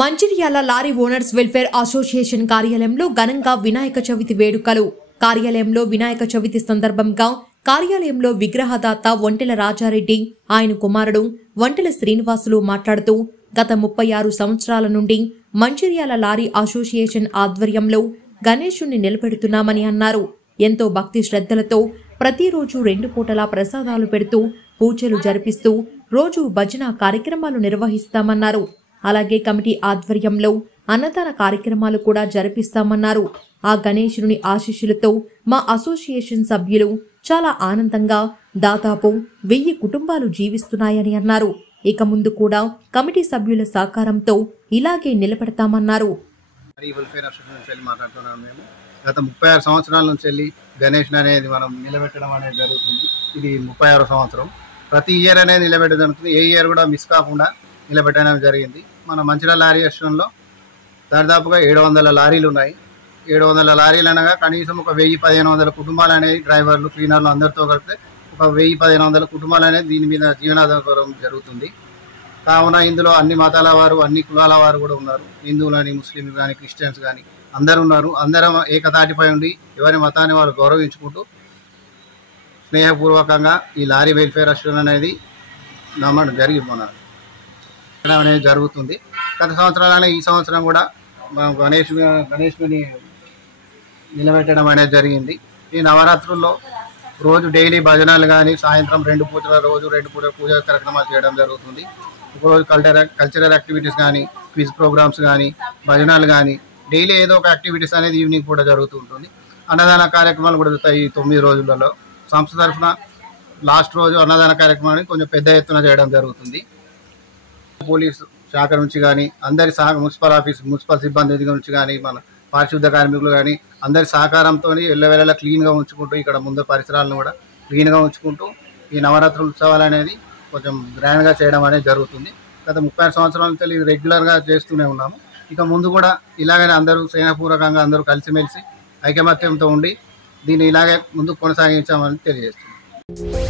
Mancherial lorry owners welfare association కార్యాలయంలో ఘనంగా వినాయక చవితి వేడుకలు. కార్యాలయంలో వినాయక చవితి సందర్భంగా కార్యాలయంలో విగ్రహదాత వంటెల రాజారెడ్డి, ఆయన కుమారుడు వంటెల శ్రీనివాసులు మాట్లాడుతూ గత 36 సంవత్సరాల నుండి మంచిర్యాల లారీ అసోసియేషన్ ఆధ్వర్యంలో గణేశుణ్ణి నిలబెడుతున్నామని అన్నారు. ఎంతో భక్తి శ్రద్ధలతో ప్రతిరోజు 2 పూటలా ప్రసాదాలు పెడుతూ పూజలు జరిపిస్తూ రోజు భజన కార్యక్రమాలు నిర్వహిస్తామన్నారు. అలాగే కమిటీ ఆధ్వర్యంలో అన్నదాన కార్యక్రమాలు కూడా జరిపిస్తామన్నారు. ఆ గణేశుని ఆశీస్సులతో మా అసోసియేషన్ సభ్యులు చాలా ఆనందంగా దాదాపు 1000 కుటుంబాలు జీవిస్తున్నాయని అన్నారు. ఇక ముందు కూడా కమిటీ సభ్యుల సహకారంతో ఇలాగే నిలబెడతామన్నారు. గత 36 సంవత్సరాల నుంచి గణేష్ అనేది మనం నిలబెట్టడం అనేది జరుగుతుంది. ఇది 36 సంవత్సరం. ప్రతి ఇయర్ అనేది నిలబెట్టడం జరుగుతుంది. ఏ ఇయర్ కూడా మిస్ కాకుండా నిలబెట్టడం జరిగింది. మన మంచిర్యాల లారీ స్టేషన్లో దాదాపుగా 700 లారీలు ఉన్నాయి. 700 లారీలు అనగా కనీసం ఒక 1000-1500 కుటుంబాలు అనేది డ్రైవర్లు, క్లీనర్లు అందరితో కలిపితే ఒక 1000-1500 కుటుంబాలు అనేది దీని మీద జీవనాధారం జరుగుతుంది. కావున ఇందులో అన్ని మతాల వారు, అన్ని కులాల వారు కూడా ఉన్నారు. హిందువులని, ముస్లింలు కానీ, క్రిస్టియన్స్ కానీ అందరూ ఉన్నారు. అందరం ఏకతాటిపై ఉండి ఎవరి మతాన్ని వారు గౌరవించుకుంటూ స్నేహపూర్వకంగా ఈ లారీ వెల్ఫేర్ అసోసియేషన్ అనేది నమ్మడం అనేది జరుగుతుంది. గత సంవత్సరాలనే ఈ సంవత్సరం కూడా మనం గణేష్ని నిలబెట్టడం అనేది జరిగింది. ఈ నవరాత్రుల్లో రోజు డైలీ భజనలు కానీ, సాయంత్రం 2 పూటల రోజు 2 పూటల పూజా కార్యక్రమాలు చేయడం జరుగుతుంది. ఒకరోజు కల్చరల్ యాక్టివిటీస్ కానీ, క్విజ్ ప్రోగ్రామ్స్ కానీ, భజనలు కానీ, డైలీ ఏదో ఒక యాక్టివిటీస్ అనేది ఈవినింగ్ కూడా జరుగుతూ ఉంటుంది. అన్నదాన కార్యక్రమాలు కూడా జరుగుతాయి. ఈ 9 రోజులలో సంస్థ తరఫున లాస్ట్ రోజు అన్నదాన కార్యక్రమాన్ని కొంచెం పెద్ద ఎత్తున చేయడం జరుగుతుంది. పోలీసు శాఖ నుంచి కానీ, అందరి మున్సిపల్ సిబ్బంది నుంచి కానీ, మన పారిశుద్ధ కార్మికులు కానీ అందరి సహకారంతో ఎల్లవేళలా క్లీన్గా ఉంచుకుంటూ ఇక్కడ ముందు పరిసరాలను కూడా క్లీన్గా ఉంచుకుంటూ ఈ నవరాత్రి ఉత్సవాలు అనేది కొంచెం గ్రాండ్గా చేయడం అనేది జరుగుతుంది. గత 36 సంవత్సరాల నుంచి రెగ్యులర్గా చేస్తూనే ఉన్నాము. ఇక ముందు కూడా ఇలాగనే అందరూ స్నేహపూర్వకంగా అందరూ కలిసిమెలిసి ఐకమత్యంతో ఉండి దీన్ని ఇలాగే ముందుకు కొనసాగించామని తెలియజేస్తుంది.